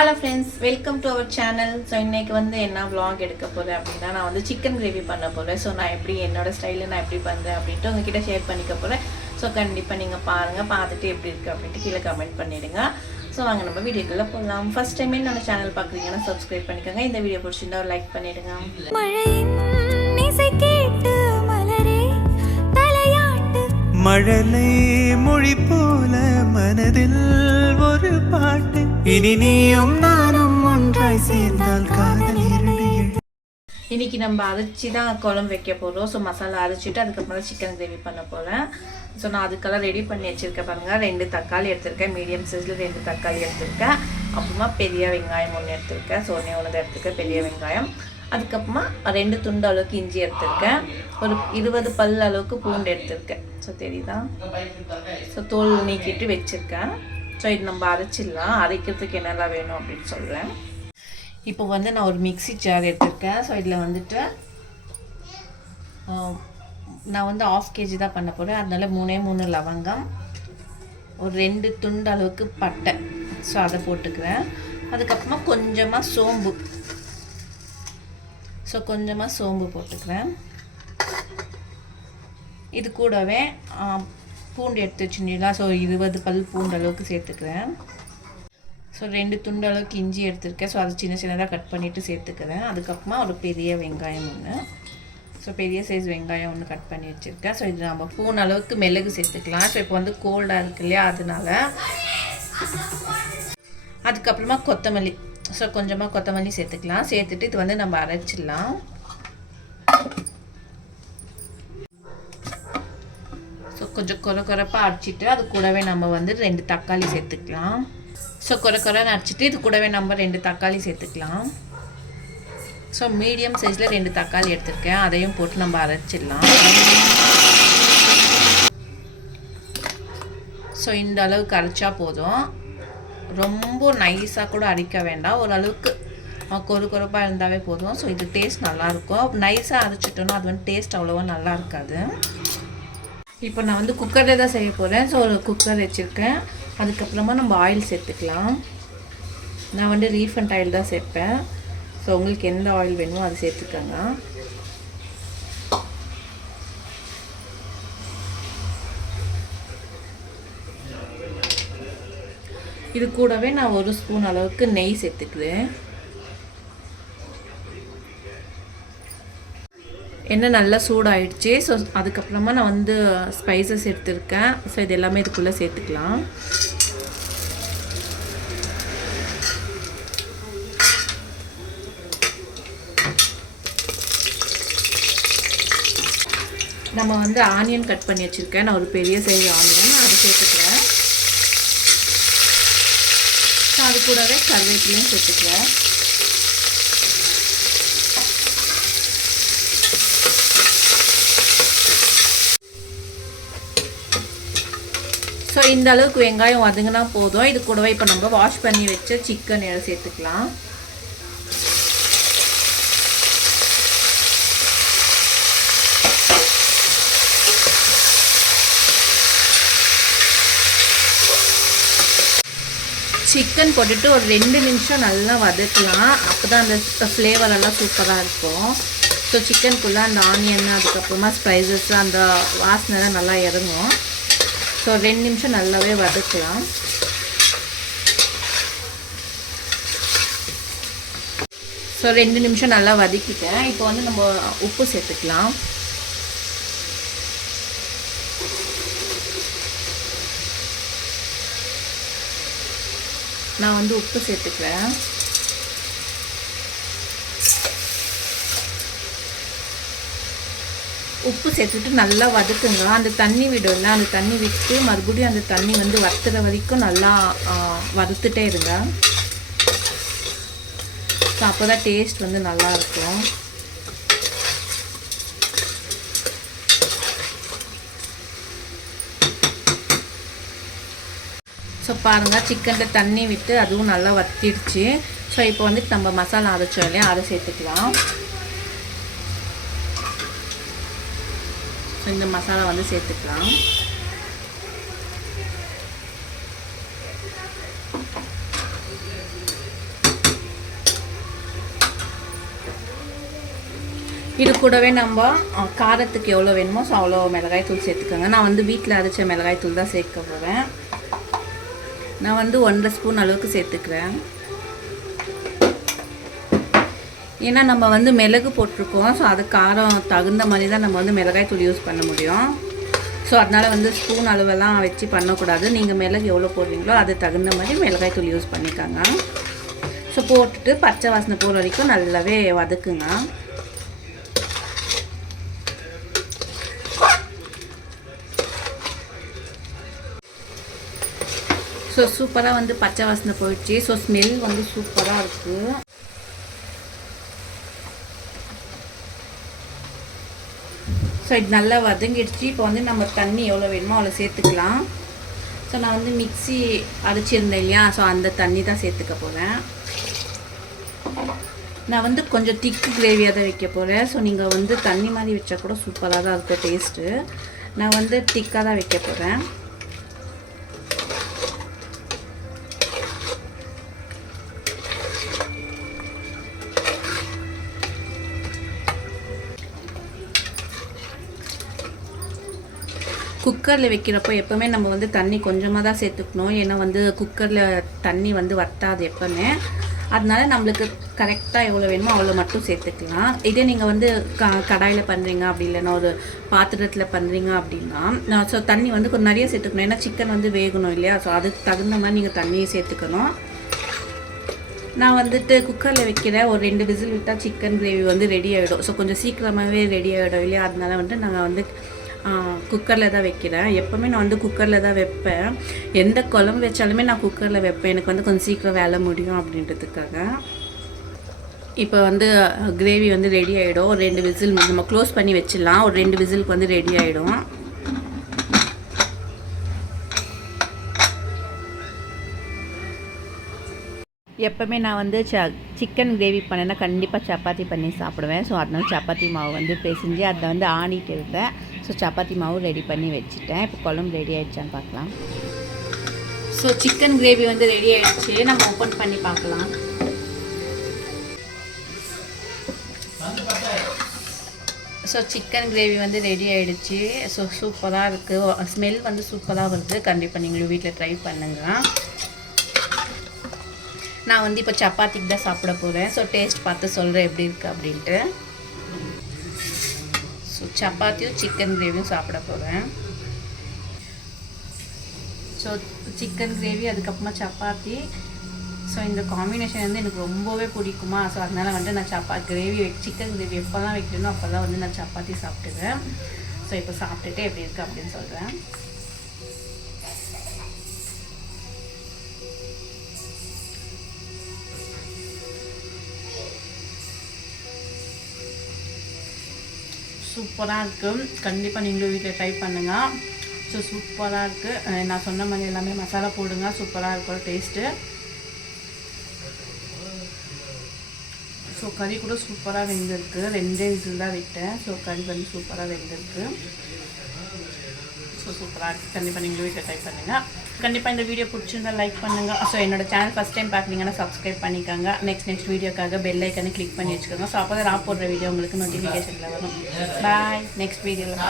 Hello friends, welcome to our channel. So இன்றைக்கி என்ன vlog எடுக்க போகிறேன் அப்படின்னா, நான் சிக்கன் கிரேவி பண்ண போகிறேன். ஸோ நான் எப்படி என்னோடய ஸ்டைலில் நான் எப்படி பண்ணுறேன் அப்படின்ட்டு உங்ககிட்ட ஷேர் பண்ணிக்க போகிறேன். ஸோ கண்டிப்பாக நீங்கள் பாருங்கள், பார்த்துட்டு எப்படி இருக்குது அப்படின்ட்டு கீழே கமெண்ட் பண்ணிவிடுங்க. ஸோ வாங்க நம்ம வீடியோக்குள்ளே போகலாம். ஃபஸ்ட் டைமே என்னோட சேனல் பார்க்குறீங்கன்னா சப்ஸ்கிரைப் பண்ணிக்கோங்க. இந்த வீடியோ பிடிச்சிருந்தா ஒரு லைக் பண்ணிவிடுங்க. மழலை மொழி போல மனதில் ஒரு பாட்டு, இனி நீயும் நானும் ஒன்றாய் சேர்ந்தால் காதல் இரண்டு. இன்னைக்கு நம்ம அரைச்சி தான் குழம்பு வைக்க போகிறோம். ஸோ மசாலா அரைச்சிட்டு அதுக்கப்புறம் சிக்கன் கிரேவி பண்ண போகிறேன். ஸோ நான் அதுக்கெல்லாம் ரெடி பண்ணி வச்சுருக்கேன் பாருங்கள். 2 தக்காளி எடுத்திருக்கேன், மீடியம் சைஸில் 2 தக்காளி எடுத்திருக்கேன். அப்புறமா பெரிய வெங்காயம் 1 எடுத்திருக்கேன். ஸோ ஒன்று எடுத்திருக்கேன் பெரிய வெங்காயம். அதுக்கப்புறமா 2 துண்டு அளவுக்கு இஞ்சி எடுத்திருக்கேன். ஒரு 20 பல் அளவுக்கு பூண்டு எடுத்திருக்கேன். ஸோ தெரியுதா? ஸோ தோல் நீக்கிட்டு வச்சுருக்கேன். ஸோ இது நம்ம அரைச்சிடலாம். அரைக்கிறதுக்கு என்னெல்லாம் வேணும் அப்படின்னு சொல்கிறேன். இப்போ நான் ஒரு மிக்ஸி ஜார் எடுத்திருக்கேன். ஸோ இதில் நான் 1/2 kg தான் பண்ண போகிறேன். அதனால் 3 லவங்கம், ஒரு 2 துண்டு அளவுக்கு பட்டை, ஸோ அதை போட்டுக்கிறேன். அதுக்கப்புறமா கொஞ்சமாக சோம்பு, ஸோ கொஞ்சமாக சோம்பு போட்டுக்கிறேன். இது கூடவே பூண்டு எடுத்து வச்சுருந்தீங்களா, ஸோ 20 பல் பூண்டு அளவுக்கு சேர்த்துக்கிறேன். ஸோ 2 துண்டு அளவுக்கு இஞ்சி எடுத்துருக்கேன். ஸோ அதை சின்னதாக கட் பண்ணிவிட்டு சேர்த்துக்கிறேன். அதுக்கப்புறமா ஒரு பெரிய வெங்காயம் 1, ஸோ பெரிய சைஸ் வெங்காயம் 1 கட் பண்ணி வச்சுருக்கேன். ஸோ இது நம்ம ஸ்பூன் அளவுக்கு மிளகு சேர்த்துக்கலாம். ஸோ இப்போ கோல்டாக இருக்கு இல்லையா, அதனால. அதுக்கப்புறமா கொத்தமல்லி, ஸோ கொஞ்சமாக கொத்தமல்லி சேர்த்துக்கலாம். சேர்த்துட்டு இது நம்ம அரைச்சிடலாம். ஸோ கொஞ்சம் குறைப்பாக அரைச்சிட்டு அது கூடவே நம்ம 2 தக்காளி சேர்த்துக்கலாம். ஸோ குறைன்னு அரைச்சிட்டு இது கூடவே நம்ம 2 தக்காளி சேர்த்துக்கலாம். ஸோ மீடியம் சைஸில் 2 தக்காளி எடுத்துருக்கேன், அதையும் போட்டு நம்ம அரைச்சிடலாம். ஸோ இந்த அளவுக்கு அரைச்சா போதும். ரொம்ப நைஸாக கூட அரைக்க வேண்டாம், ஓரளவுக்கு கொறுப்பாக இருந்தாவே போதும். ஸோ இது டேஸ்ட் நல்லாயிருக்கும். நைஸாக அரைச்சிட்டோன்னா அது டேஸ்ட் அவ்வளோவா நல்லா இருக்காது. இப்போ நான் குக்கரில் தான் செய்ய போகிறேன். ஸோ ஒரு குக்கர் வச்சுருக்கேன். அதுக்கப்புறமா நம்ம ஆயில் சேர்த்துக்கலாம். நான் ரீஃபண்ட் ஆயில் தான் சேர்ப்பேன். ஸோ உங்களுக்கு எந்த ஆயில் வேணுமோ அது சேர்த்துக்கோங்க. இது கூடவே நான் 1 ஸ்பூன் அளவுக்கு நெய் சேர்த்துக்கிறேன். எண்ணெய் நல்லா சூடாயிடுச்சு. ஸோ அதுக்கப்புறமா நான் ஸ்பைசஸ் எடுத்திருக்கேன். ஸோ இது எல்லாமே இதுக்குள்ளே சேர்த்துக்கலாம். நம்ம ஆனியன் கட் பண்ணி வச்சுருக்கேன். நான் ஒரு பெரிய சைஸ் ஆனியன் அதை சேர்த்துக்கிறேன். ஸோ அது கூடவே கருவேப்பிலையும் சேர்த்துக்கிறேன். ஸோ இந்த அளவுக்கு வெங்காயம் வதங்கினா போதும். இது கூடவே இப்போ நம்ம வாஷ் பண்ணி வச்ச சிக்கன் சேர்த்துக்கலாம். சிக்கன் போட்டுட்டு ஒரு 2 நிமிஷம் நல்லா வதக்கலாம். அப்போ தான் அந்த ஃப்ளேவரெல்லாம் சூப்பராக இருக்கும். ஸோ சிக்கனுக்குள்ளே அந்த ஆனியன் அதுக்கப்புறமா ஸ்பைசஸ் அந்த வாசனைலாம் நல்லா இறங்கும். ஸோ 2 நிமிஷம் நல்லாவே வதக்கலாம். ஸோ 2 நிமிஷம் நல்லா வதக்கிட்டேன். இப்போ நம்ம உப்பு சேர்த்துக்கலாம். நான் உப்பு சேர்த்துக்கிறேன். உப்பு சேர்த்துட்டு நல்லா வதக்குங்க. அந்த தண்ணி விடும்ல, அந்த தண்ணி விட்டு மறுபடியும் அந்த தண்ணி வத்துற வரைக்கும் நல்லா வறுத்துட்டே இருங்க. ஸோ அப்போ தான் டேஸ்ட் நல்லா இருக்கும். ஸோ பாருங்கள், சிக்கனில் தண்ணி விட்டு அதுவும் நல்லா வத்திடுச்சு. ஸோ இப்போ நம்ம மசாலா அரைச்சோம் இல்லையா, அதை சேர்த்துக்கலாம். ஸோ இந்த மசாலா சேர்த்துக்கலாம். இது கூடவே நம்ம காரத்துக்கு எவ்வளோ வேணுமோ ஸோ அவ்வளோ மிளகாய் தூள் சேர்த்துக்கோங்க. நான் வந்து வீட்டில் அரைச்ச மிளகாய் தூள் தான் சேர்க்க போகிறேன். நான் வந்து 1.5 ஸ்பூன் அளவுக்கு சேர்த்துக்கிறேன். ஏன்னா நம்ம வந்து மிளகு போட்டிருக்கோம், ஸோ அது காரம் தகுந்த மாதிரி தான் நம்ம வந்து மிளகாய் தூள் யூஸ் பண்ண முடியும். ஸோ அதனால் வந்து ஸ்பூன் அளவெல்லாம் வச்சு பண்ணக்கூடாது. நீங்கள் மிளகு எவ்வளோ போடுறீங்களோ அது தகுந்த மாதிரி மிளகாய் தூள் யூஸ் பண்ணிக்கோங்க. ஸோ போட்டுட்டு பச்சை வாசனை போகிற வரைக்கும் நல்லாவே வதக்குங்க. ஸோ சூப்பராக வந்து பச்சை வாசனை போயிடுச்சு. ஸோ ஸ்மெல் வந்து சூப்பராக இருக்குது. ஸோ இது நல்லா வதங்கிடுச்சு. இப்போ வந்து நம்ம தண்ணி எவ்வளோ வேணுமோ அவ்வளோ சேர்த்துக்கலாம். ஸோ நான் வந்து மிக்ஸி அரைச்சிருந்தேன் இல்லையா, ஸோ அந்த தண்ணி தான் சேர்த்துக்க போகிறேன். நான் வந்து கொஞ்சம் திக்கு கிரேவியாக தான் வைக்க போகிறேன். ஸோ நீங்கள் வந்து தண்ணி மாதிரி வச்சா கூட சூப்பராக தான் இருக்கும் டேஸ்ட்டு. நான் வந்து திக்காக தான் வைக்க போகிறேன். குக்கரில் வைக்கிறப்போ எப்போவுமே நம்ம வந்து தண்ணி கொஞ்சமாக தான் சேர்த்துக்கணும். ஏன்னா வந்து குக்கரில் தண்ணி வந்து வற்றாது எப்போவுமே. அதனால நம்மளுக்கு கரெக்டாக எவ்வளோ வேணுமோ அவ்வளோ மட்டும் சேர்த்துக்கலாம். இதே நீங்கள் வந்து கடாயில் பண்ணுறீங்க அப்படி இல்லைன்னா ஒரு பாத்திரத்தில் பண்ணுறீங்க அப்படின்னா ஸோ தண்ணி வந்து கொஞ்சம் நிறைய சேர்த்துக்கணும். ஏன்னா சிக்கன் வந்து வேகணும் இல்லையா, ஸோ அதுக்கு தகுந்த மாதிரி நீங்கள் தண்ணியை சேர்த்துக்கணும். நான் வந்துட்டு குக்கரில் வைக்கிறேன். ஒரு 2 விசில் விட்டால் சிக்கன் கிரேவி வந்து ரெடி ஆகிடும். ஸோ கொஞ்சம் சீக்கிரமாகவே ரெடி ஆகிடும் இல்லையா, அதனால வந்துட்டு நாங்கள் வந்து குக்கரில் தான் வைக்கிறேன். எப்போவுமே நான் வந்து குக்கரில் தான் வைப்பேன். எந்த குழம்பு வச்சாலுமே நான் குக்கரில் வைப்பேன். எனக்கு வந்து கொஞ்சம் சீக்கிரம் வேலை முடியும் அப்படின்றதுக்காக. இப்போ வந்து கிரேவி வந்து ரெடி ஆகிடும். ஒரு 2 விசில் நம்ம க்ளோஸ் பண்ணி வச்சிடலாம். ஒரு 2 விசிலுக்கு வந்து ரெடி ஆகிடும். எப்போவுமே நான் வந்து சிக்கன் கிரேவி பண்ணேன்னா கண்டிப்பாக சப்பாத்தி பண்ணி சாப்பிடுவேன். ஸோ அதனால சப்பாத்தி மாவு வந்து பிசைஞ்சு அதில் வந்து ஆணிட்டு இருந்தேன். ஸோ சப்பாத்தி மாவு ரெடி பண்ணி வச்சுட்டேன். இப்போ குழம்பு ரெடி ஆகிடுச்சான்னு பார்க்கலாம். ஸோ சிக்கன் கிரேவி வந்து ரெடி ஆகிடுச்சு. நம்ம ஓப்பன் பண்ணி பார்க்கலாம். ஸோ சிக்கன் கிரேவி வந்து ரெடி ஆகிடுச்சு. ஸோ சூப்பராக இருக்குது. ஸ்மெல் வந்து சூப்பராக வருது. கண்டிப்பாக நீங்களும் வீட்டில் ட்ரை பண்ணுங்கள். நான் வந்து இப்போ சப்பாத்திக்கு தான் சாப்பிட போகிறேன். ஸோ டேஸ்ட் பார்த்து சொல்கிறேன் எப்படி இருக்குது அப்படின்ட்டு. ஸோ சப்பாத்தியும் சிக்கன் கிரேவியும் சாப்பிட போகிறேன். ஸோ சிக்கன் கிரேவி அதுக்கப்புறமா சப்பாத்தி. ஸோ இந்த காம்பினேஷன் வந்து எனக்கு ரொம்பவே பிடிக்குமா. ஸோ அதனால் வந்து நான் சிக்கன் கிரேவி எப்போ தான் வைக்கணும் அப்போ தான் வந்து நான் சப்பாத்தி சாப்பிட்டுவேன். ஸோ இப்போ சாப்பிட்டுட்டு எப்படி இருக்குது அப்படின்னு சொல்கிறேன். சூப்பராக இருக்குது. கண்டிப்பாக நீங்களும் வீட்டில் ட்ரை பண்ணுங்கள். ஸோ சூப்பராக இருக்குது. நான் சொன்ன மாதிரி எல்லாமே மசாலா போடுங்க. சூப்பராக இருக்கும் டேஸ்ட்டு. ஸோ கறி கூட சூப்பராக வெந்திருக்கு. 2 விசில் தான் விட்டேன். ஸோ கறி வந்து சூப்பராக வெந்திருக்கு. ஸோ சூப்பராக இருக்குது. கண்டிப்பாக நீங்களும் வீட்டில் ட்ரை பண்ணுங்கள். கண்டிப்பாக இந்த வீடியோ பிடிச்சிருந்தா லைக் பண்ணுங்கள். ஸோ என்னோட சேனல் ஃபஸ்ட் டைம் பார்க்குறீங்கன்னா சப்ஸ்கிரைப் பண்ணிக்கோங்க. நெக்ஸ்ட் வீடியோக்காக பெல் ஐக்கனை கிளிக் பண்ணி வச்சுக்கோங்க. ஸோ அப்போ தான் நான் போடுற வீடியோ உங்களுக்கு நோட்டிஃபிகேஷனில் வரும். பாய். நெக்ஸ்ட் வீடியோவில்